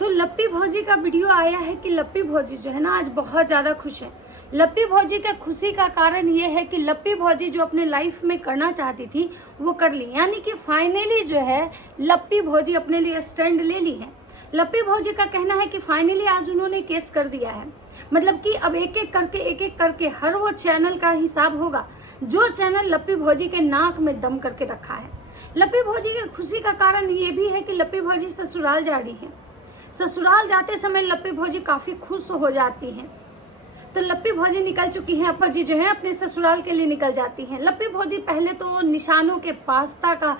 तो लप्पी भौजी का वीडियो आया है कि लप्पी भौजी जो है ना आज बहुत ज़्यादा खुश है। लप्पी भौजी के खुशी का कारण ये है कि लप्पी भौजी जो अपने लाइफ में करना चाहती थी वो कर ली, यानी कि फाइनली जो है लप्पी भौजी अपने लिए स्टैंड ले ली है। लप्पी भौजी का कहना है कि फाइनली आज उन्होंने केस कर दिया है, मतलब कि अब एक एक करके हर वो चैनल का हिसाब होगा जो चैनल लप्पी भौजी के नाक में दम करके रखा है। लप्पी भौजी की खुशी का कारण ये भी है कि लप्पी भौजी ससुराल जा रही है। ससुराल जाते समय लप्पी भौजी काफ़ी खुश हो जाती हैं। तो लप्पी भौजी निकल चुकी हैं, भौजी जो है अपने ससुराल के लिए निकल जाती हैं। लप्पी भौजी पहले तो निशानों के पास्ता का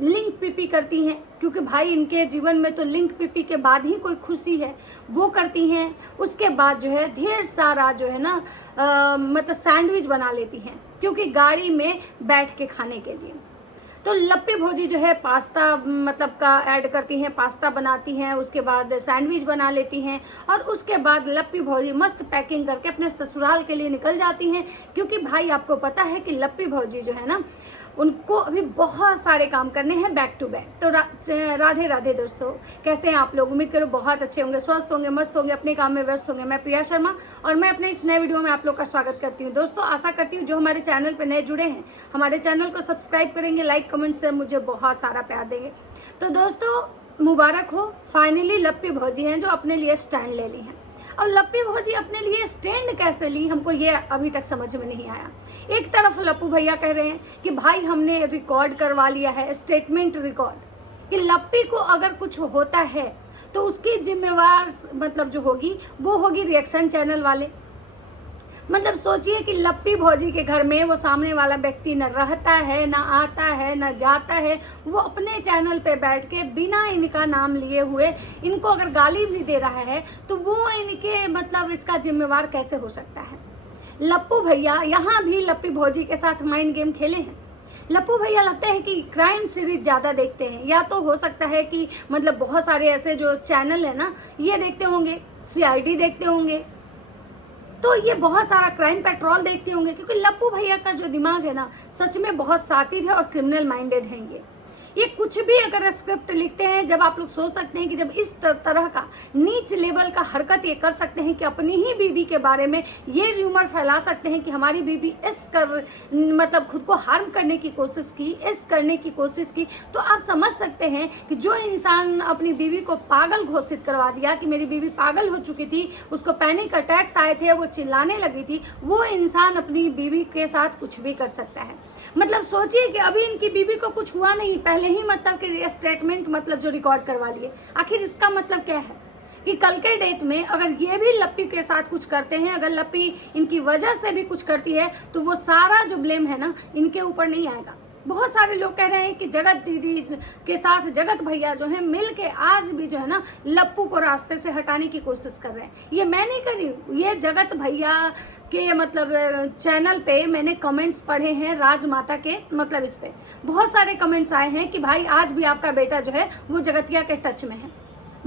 लिंक पीपी करती हैं, क्योंकि भाई इनके जीवन में तो लिंक पीपी के बाद ही कोई खुशी है, वो करती हैं। उसके बाद जो है ढेर सारा जो है ना मतलब सैंडविच बना लेती हैं, क्योंकि गाड़ी में बैठ के खाने के लिए। तो लप्पी भौजी जो है पास्ता मतलब का ऐड करती हैं, पास्ता बनाती हैं, उसके बाद सैंडविच बना लेती हैं और उसके बाद लप्पी भौजी मस्त पैकिंग करके अपने ससुराल के लिए निकल जाती हैं। क्योंकि भाई आपको पता है कि लप्पी भौजी जो है ना उनको अभी बहुत सारे काम करने हैं बैक टू बैक। तो राधे राधे दोस्तों, कैसे हैं आप लोग? उम्मीद करो बहुत अच्छे होंगे, स्वस्थ होंगे, मस्त होंगे, अपने काम में व्यस्त होंगे। मैं प्रिया शर्मा और मैं अपने इस नए वीडियो में आप लोग का स्वागत करती हूं। दोस्तों आशा करती हूँ जो हमारे चैनल पर नए जुड़े हैं हमारे चैनल को सब्सक्राइब करेंगे, लाइक कमेंट से मुझे बहुत सारा प्यार देंगे। तो दोस्तों मुबारक हो, फाइनली लप्पी भौजी हैं जो अपने लिए स्टैंड ले ली हैं। अब लप्पी भौजी अपने लिए स्टैंड कैसे ली, हमको ये अभी तक समझ में नहीं आया। एक तरफ लप्पू भैया कह रहे हैं कि भाई हमने रिकॉर्ड करवा लिया है, स्टेटमेंट रिकॉर्ड, कि लप्पी को अगर कुछ होता है तो उसकी जिम्मेवार मतलब जो होगी वो होगी रिएक्शन चैनल वाले। मतलब सोचिए कि लप्पी भौजी के घर में वो सामने वाला व्यक्ति न रहता है, न आता है, न जाता है। वो अपने चैनल पे बैठ के बिना इनका नाम लिए हुए इनको अगर गाली भी दे रहा है तो वो इनके मतलब इसका जिम्मेवार कैसे हो सकता है? लप्पू भैया यहाँ भी लप्पी भौजी के साथ माइंड गेम खेले हैं। लप्पू भैया लगता है कि क्राइम सीरीज ज़्यादा देखते हैं, या तो हो सकता है कि मतलब बहुत सारे ऐसे जो चैनल है ना ये देखते होंगे, CID देखते होंगे, तो ये बहुत सारा क्राइम पेट्रोल देखते होंगे। क्योंकि लप्पू भैया का जो दिमाग है ना सच में बहुत शातिर है और क्रिमिनल माइंडेड है। ये कुछ भी अगर स्क्रिप्ट लिखते हैं, जब आप लोग सोच सकते हैं कि जब इस तरह का नीच लेवल का हरकत ये कर सकते हैं कि अपनी ही बीवी के बारे में ये र्यूमर फैला सकते हैं कि हमारी बीवी इस कर मतलब खुद को हार्म करने की कोशिश की, इस करने की कोशिश की, तो आप समझ सकते हैं कि जो इंसान अपनी बीवी को पागल घोषित करवा दिया कि मेरी बीवी पागल हो चुकी थी, उसको पैनिक अटैक्स आए थे, वो चिल्लाने लगी थी, वो इंसान अपनी बीवी के साथ कुछ भी कर सकता है। मतलब सोचिए कि अभी इनकी बीवी को कुछ हुआ नहीं, पहले ही मतलब कि स्टेटमेंट मतलब जो रिकॉर्ड करवा लिए। आखिर इसका मतलब क्या है कि कल के डेट में अगर ये भी लप्पी के साथ कुछ करते हैं, अगर लप्पी इनकी वजह से भी कुछ करती है तो वो सारा जो ब्लेम है ना इनके ऊपर नहीं आएगा। बहुत सारे लोग कह रहे हैं कि जगत दीदी के साथ जगत भैया जो है मिल के आज भी जो है ना लप्पू को रास्ते से हटाने की कोशिश कर रहे हैं। ये मैं नहीं कर रही हूँ, ये जगत भैया के मतलब चैनल पे मैंने कमेंट्स पढ़े हैं, राजमाता के मतलब इस पे बहुत सारे कमेंट्स आए हैं कि भाई आज भी आपका बेटा जो है वो जगतिया के टच में है,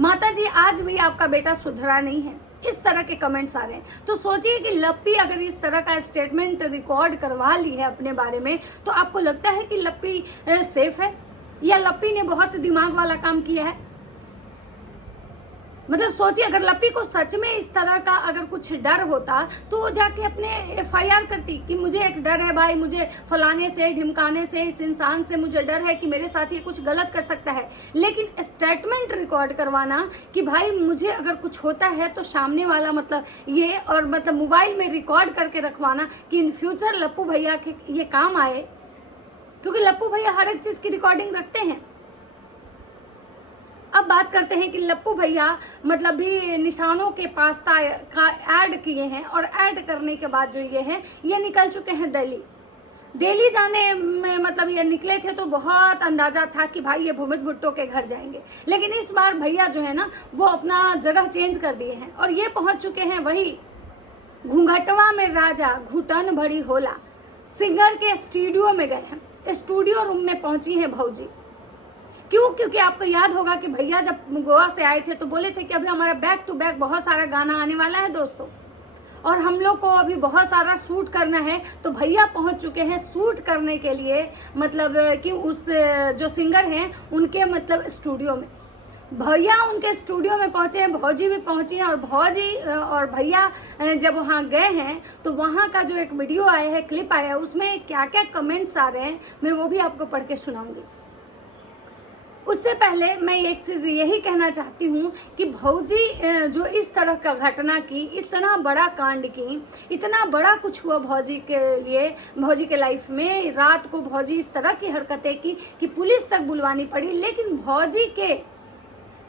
माता जी आज भी आपका बेटा सुधरा नहीं है, इस तरह के कमेंट्स आ रहे हैं। तो सोचिए कि लप्पी अगर इस तरह का स्टेटमेंट रिकॉर्ड करवा ली है अपने बारे में, तो आपको लगता है कि लप्पी सेफ है या लप्पी ने बहुत दिमाग वाला काम किया है? मतलब सोचिए अगर लप्पी को सच में इस तरह का अगर कुछ डर होता तो वो जाके अपने FIR करती कि मुझे एक डर है भाई, मुझे फलाने से ढिमकाने से, इस इंसान से मुझे डर है कि मेरे साथ ये कुछ गलत कर सकता है। लेकिन स्टेटमेंट रिकॉर्ड करवाना कि भाई मुझे अगर कुछ होता है तो सामने वाला मतलब ये, और मतलब मोबाइल में रिकॉर्ड करके रखवाना कि इन फ्यूचर लप्पू भैया के ये काम आए, क्योंकि लप्पू भैया हर एक चीज़ की रिकॉर्डिंग रखते हैं। अब बात करते हैं कि लप्पू भैया मतलब भी निशानों के पास्ता का ऐड किए हैं और ऐड करने के बाद जो ये है ये निकल चुके हैं दिल्ली जाने में मतलब ये निकले थे तो बहुत अंदाजा था कि भाई ये भूमित भुट्टो के घर जाएंगे। लेकिन इस बार भैया जो है ना वो अपना जगह चेंज कर दिए हैं और ये पहुंच चुके हैं वही घूंघटवा में राजा घुटन भरी होला सिंगर के स्टूडियो में गए हैं। स्टूडियो रूम में पहुंची हैं भौजी। क्यों? क्योंकि आपको याद होगा कि भैया जब गोवा से आए थे तो बोले थे कि अभी हमारा बैक टू बैक बहुत सारा गाना आने वाला है दोस्तों, और हम लोग को अभी बहुत सारा शूट करना है। तो भैया पहुंच चुके हैं शूट करने के लिए, मतलब कि उस जो सिंगर हैं उनके मतलब स्टूडियो में। भैया उनके स्टूडियो में पहुंचे हैं, भौजी भी पहुंची हैं, और भौजी और भैया जब वहां गए हैं तो वहां का जो एक वीडियो आया है, क्लिप आया है, उसमें क्या क्या कमेंट्स आ रहे हैं मैं वो भी आपको पढ़ के सुनाऊंगी। उससे पहले मैं एक चीज़ यही कहना चाहती हूँ कि भौजी जो इस तरह का घटना की, इस तरह बड़ा कांड की, इतना बड़ा कुछ हुआ भौजी के लिए, भौजी के लाइफ में, रात को भौजी इस तरह की हरकतें की कि पुलिस तक बुलवानी पड़ी। लेकिन भौजी के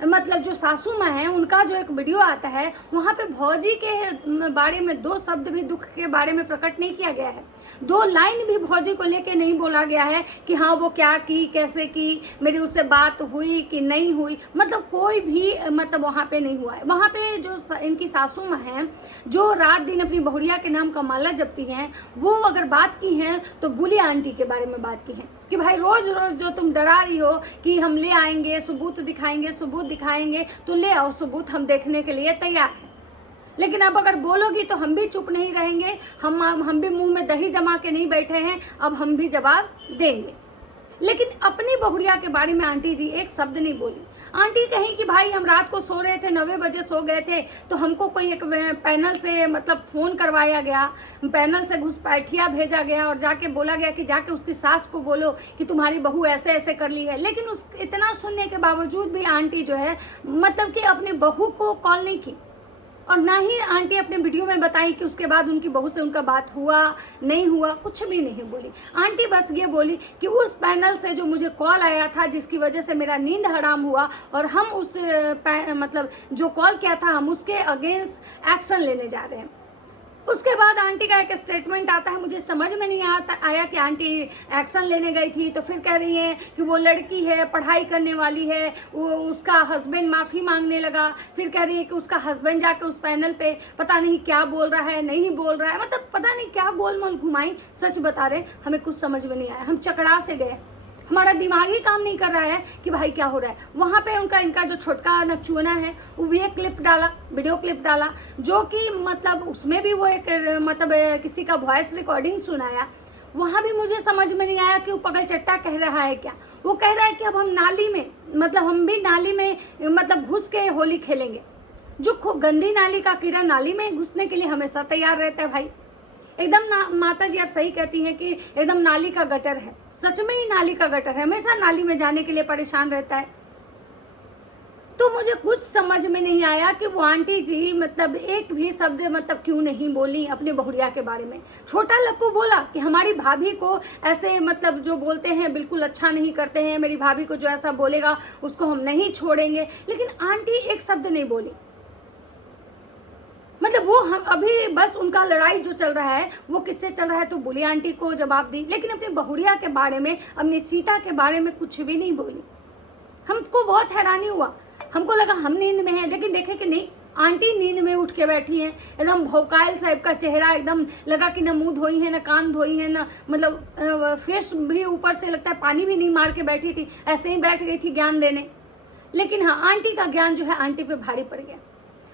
मतलब जो सासू माँ हैं उनका जो एक वीडियो आता है वहाँ पे भौजी के बारे में 2 शब्द भी दुख के बारे में प्रकट नहीं किया गया है, 2 लाइन भी भौजी को लेके नहीं बोला गया है कि हाँ वो क्या की, कैसे की, मेरी उससे बात हुई कि नहीं हुई, मतलब कोई भी मतलब वहाँ पे नहीं हुआ है। वहाँ पे जो इनकी सासू माँ हैं जो रात दिन अपनी बहुरिया के नाम का माला जपती हैं, वो अगर बात की हैं तो बुली आंटी के बारे में बात की है कि भाई रोज रोज जो तुम डरा रही हो कि हम ले आएंगे, सबूत दिखाएंगे, सबूत दिखाएंगे, तो ले आओ सबूत, हम देखने के लिए तैयार हैं। लेकिन अब अगर बोलोगी तो हम भी चुप नहीं रहेंगे, हम भी मुंह में दही जमा के नहीं बैठे हैं, अब हम भी जवाब देंगे। लेकिन अपनी बहुरिया के बारे में आंटी जी एक शब्द नहीं बोली। आंटी कहीं कि भाई हम रात को सो रहे थे, 9 बजे सो गए थे, तो हमको कोई एक पैनल से मतलब फ़ोन करवाया गया, पैनल से घुसपैठिया भेजा गया और जाके बोला गया कि जाके उसकी सास को बोलो कि तुम्हारी बहू ऐसे ऐसे कर ली है। लेकिन उस इतना सुनने के बावजूद भी आंटी जो है मतलब कि अपनी बहू को कॉल नहीं की, और ना ही आंटी अपने वीडियो में बताई कि उसके बाद उनकी बहू से उनका बात हुआ नहीं हुआ, कुछ भी नहीं बोली। आंटी बस ये बोली कि उस पैनल से जो मुझे कॉल आया था जिसकी वजह से मेरा नींद हराम हुआ, और हम उस मतलब जो कॉल किया था हम उसके अगेंस्ट एक्शन लेने जा रहे हैं। उसके बाद आंटी का एक स्टेटमेंट आता है, मुझे समझ में नहीं आया कि आंटी एक्शन लेने गई थी, तो फिर कह रही है कि वो लड़की है, पढ़ाई करने वाली है, वो उसका हस्बैंड माफ़ी मांगने लगा, फिर कह रही है कि उसका हस्बैंड जाके उस पैनल पे पता नहीं क्या बोल रहा है, नहीं बोल रहा है, मतलब पता नहीं क्या गोलमोल घुमाई। सच बता रहे हमें कुछ समझ में नहीं आया, हम चकरा से गए, हमारा दिमाग ही काम नहीं कर रहा है कि भाई क्या हो रहा है। वहाँ पे इनका जो छोटका नकचुना है वो भी एक क्लिप डाला, वीडियो क्लिप डाला, जो कि मतलब उसमें भी वो एक मतलब किसी का वॉइस रिकॉर्डिंग सुनाया। वहाँ भी मुझे समझ में नहीं आया कि वो पगल चट्टा कह रहा है क्या। वो कह रहा है कि अब हम नाली में मतलब हम भी नाली में मतलब घुस के होली खेलेंगे। जो गंदी नाली का कीड़ा नाली में घुसने के लिए हमेशा तैयार रहता है भाई। एकदम माता जी आप सही कहती हैं कि एकदम नाली का गटर है, सच में ही नाली का गटर है, हमेशा नाली में जाने के लिए परेशान रहता है। तो मुझे कुछ समझ में नहीं आया कि वो आंटी जी मतलब एक भी शब्द मतलब क्यों नहीं बोली अपने बहुरिया के बारे में। छोटा लप्पू बोला कि हमारी भाभी को ऐसे मतलब जो बोलते हैं बिल्कुल अच्छा नहीं करते हैं, मेरी भाभी को जो ऐसा बोलेगा उसको हम नहीं छोड़ेंगे, लेकिन आंटी एक शब्द नहीं बोली। मतलब वो हम अभी बस उनका लड़ाई जो चल रहा है वो किससे चल रहा है, तो बुली आंटी को जवाब दी, लेकिन अपनी बहुरिया के बारे में, अपनी सीता के बारे में कुछ भी नहीं बोली। हमको बहुत हैरानी हुआ, हमको लगा हम नींद में हैं, लेकिन देखे कि नहीं, आंटी नींद में उठ के बैठी हैं, एकदम भौकायल साहब का चेहरा, एकदम लगा कि न मुंह धोई है, न कान धोई है, न मतलब फेस भी ऊपर से लगता है पानी भी नहीं मार के बैठी थी, ऐसे ही बैठ गई थी ज्ञान देने। लेकिन हाँ, आंटी का ज्ञान जो है आंटी पे भारी पड़ गया।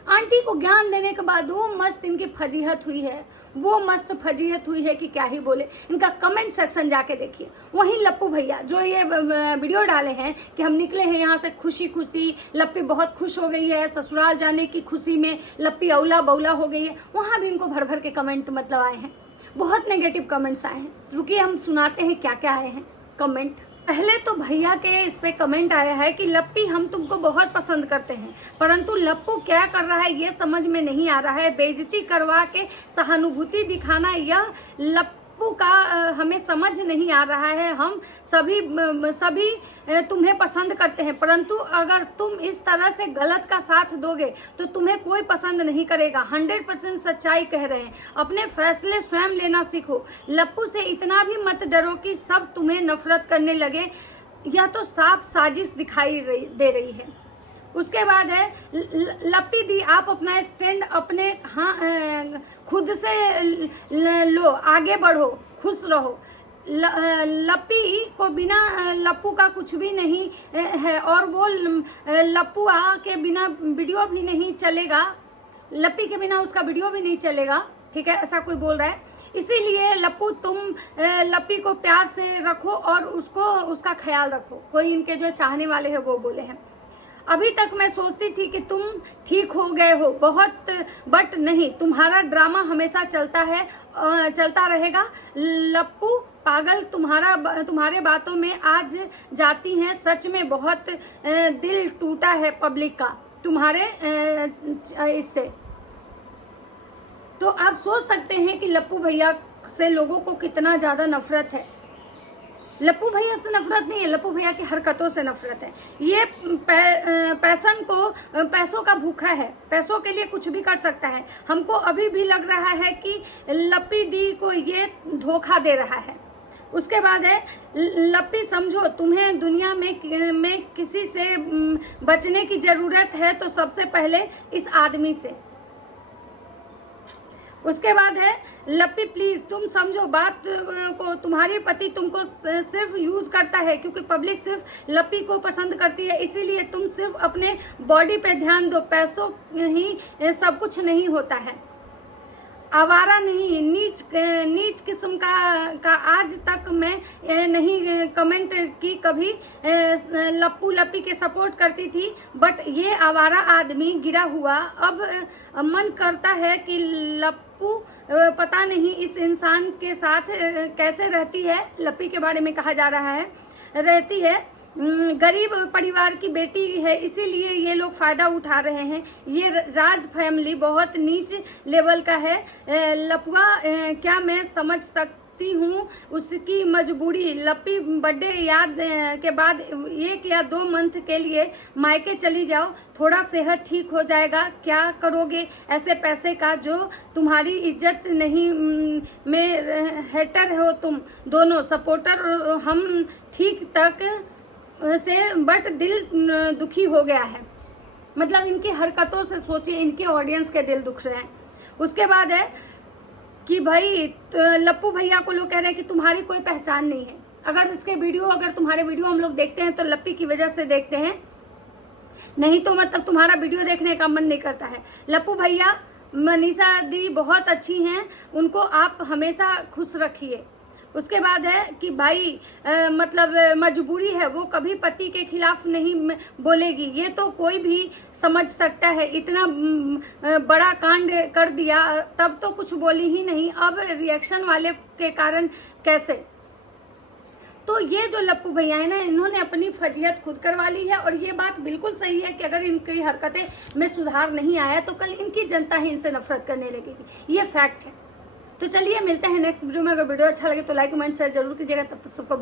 आंटी को ज्ञान देने के बाद वो मस्त इनकी फजीहत हुई है, वो मस्त फजीहत हुई है कि क्या ही बोले। इनका कमेंट सेक्शन जाके देखिए। वहीं लप्पू भैया जो ये वीडियो डाले हैं कि हम निकले हैं यहाँ से खुशी खुशी, लप्पी बहुत खुश हो गई है, ससुराल जाने की खुशी में लप्पी अवला बौला हो गई है, वहाँ भी इनको भर भर के कमेंट मतलब आए हैं, बहुत नेगेटिव कमेंट्स आए हैं। रुकिए हम सुनाते हैं क्या क्या आए हैं कमेंट। पहले तो भैया के इस पे कमेंट आया है कि लप्पी हम तुमको बहुत पसंद करते हैं, परंतु लप्पू क्या कर रहा है ये समझ में नहीं आ रहा है। बेइज्जती करवा के सहानुभूति दिखाना यह लप्पू का हमें समझ नहीं आ रहा है। हम सभी तुम्हें पसंद करते हैं, परंतु अगर तुम इस तरह से गलत का साथ दोगे तो तुम्हें कोई पसंद नहीं करेगा। 100% सच्चाई कह रहे हैं, अपने फैसले स्वयं लेना सीखो। लप्पू से इतना भी मत डरो कि सब तुम्हें नफरत करने लगे, यह तो साफ साजिश दिखाई दे रही है। उसके बाद है लप्पी दी, आप अपना स्टैंड अपने खुद से लो, आगे बढ़ो, खुश रहो। लप्पी को बिना लप्पू का कुछ भी नहीं है, और वो लप्पू के बिना वीडियो भी नहीं चलेगा, लप्पी के बिना उसका वीडियो भी नहीं चलेगा, ठीक है, ऐसा कोई बोल रहा है। इसीलिए लप्पू तुम लप्पी को प्यार से रखो और उसका ख्याल रखो। कोई इनके जो चाहने वाले हैं वो बोले हैं। अभी तक मैं सोचती थी कि तुम ठीक हो गए हो बहुत, बट नहीं, तुम्हारा ड्रामा हमेशा चलता है, चलता रहेगा। लप्पू पागल, तुम्हारे बातों में आज जाती हैं। सच में बहुत दिल टूटा है पब्लिक का तुम्हारे इससे। तो आप सोच सकते हैं कि लप्पू भैया से लोगों को कितना ज़्यादा नफरत है। लप्पू भैया से नफरत नहीं है, लप्पू भैया की हरकतों से नफरत है। ये पैसों का भूखा है, पैसों के लिए कुछ भी कर सकता है। हमको अभी भी लग रहा है कि लप्पी दी को ये धोखा दे रहा है। उसके बाद है, लप्पी समझो, तुम्हें दुनिया में किसी से बचने की ज़रूरत है तो सबसे पहले इस आदमी से। उसके बाद है, लप्पी प्लीज तुम समझो बात को, तुम्हारी पति तुमको सिर्फ यूज करता है क्योंकि पब्लिक सिर्फ लप्पी को पसंद करती है, इसीलिए तुम सिर्फ अपने बॉडी पे ध्यान दो। पैसों ही सब कुछ नहीं होता है। आवारा नहीं, नीच किस्म का आज तक मैं नहीं कमेंट की कभी। लप्पी के सपोर्ट करती थी, बट ये आवारा आदमी गिरा हुआ। अब मन करता है कि लप्पू पता नहीं इस इंसान के साथ कैसे रहती है। लप्पी के बारे में कहा जा रहा है, रहती है। गरीब परिवार की बेटी है, इसीलिए ये लोग फ़ायदा उठा रहे हैं। ये राज फैमिली बहुत नीच लेवल का है। लपुआ क्या मैं समझ सकती हूँ उसकी मजबूरी। लप्पी बर्थडे याद के बाद 1 या 2 मंथ के लिए मायके चली जाओ, थोड़ा सेहत ठीक हो जाएगा। क्या करोगे ऐसे पैसे का जो तुम्हारी इज्जत नहीं में हेटर हो तुम दोनों सपोर्टर। हम ठीक तक से बट दिल दुखी हो गया है। मतलब इनकी हरकतों से सोचिए इनके ऑडियंस के दिल दुख रहे हैं। उसके बाद है कि भाई लप्पू भैया को लोग कह रहे हैं कि तुम्हारी कोई पहचान नहीं है। अगर तुम्हारे वीडियो हम लोग देखते हैं तो लप्पी की वजह से देखते हैं, नहीं तो मतलब तुम्हारा वीडियो देखने का मन नहीं करता है। लप्पू भैया, मनीषा दी बहुत अच्छी हैं, उनको आप हमेशा खुश रखिए। उसके बाद है कि भाई मतलब मजबूरी है, वो कभी पति के खिलाफ नहीं बोलेगी। ये तो कोई भी समझ सकता है, इतना बड़ा कांड कर दिया तब तो कुछ बोली ही नहीं, अब रिएक्शन वाले के कारण कैसे। तो ये जो लप्पू भैया है ना, इन्होंने अपनी फजीहत खुद करवा ली है। और ये बात बिल्कुल सही है कि अगर इनकी हरकतें में सुधार नहीं आया तो कल इनकी जनता ही इनसे नफरत करने लगेगी। ये फैक्ट है। तो चलिए मिलते हैं नेक्स्ट वीडियो में। अगर वीडियो अच्छा लगे तो लाइक कमेंट शेयर जरूर कीजिएगा। तब तक सबको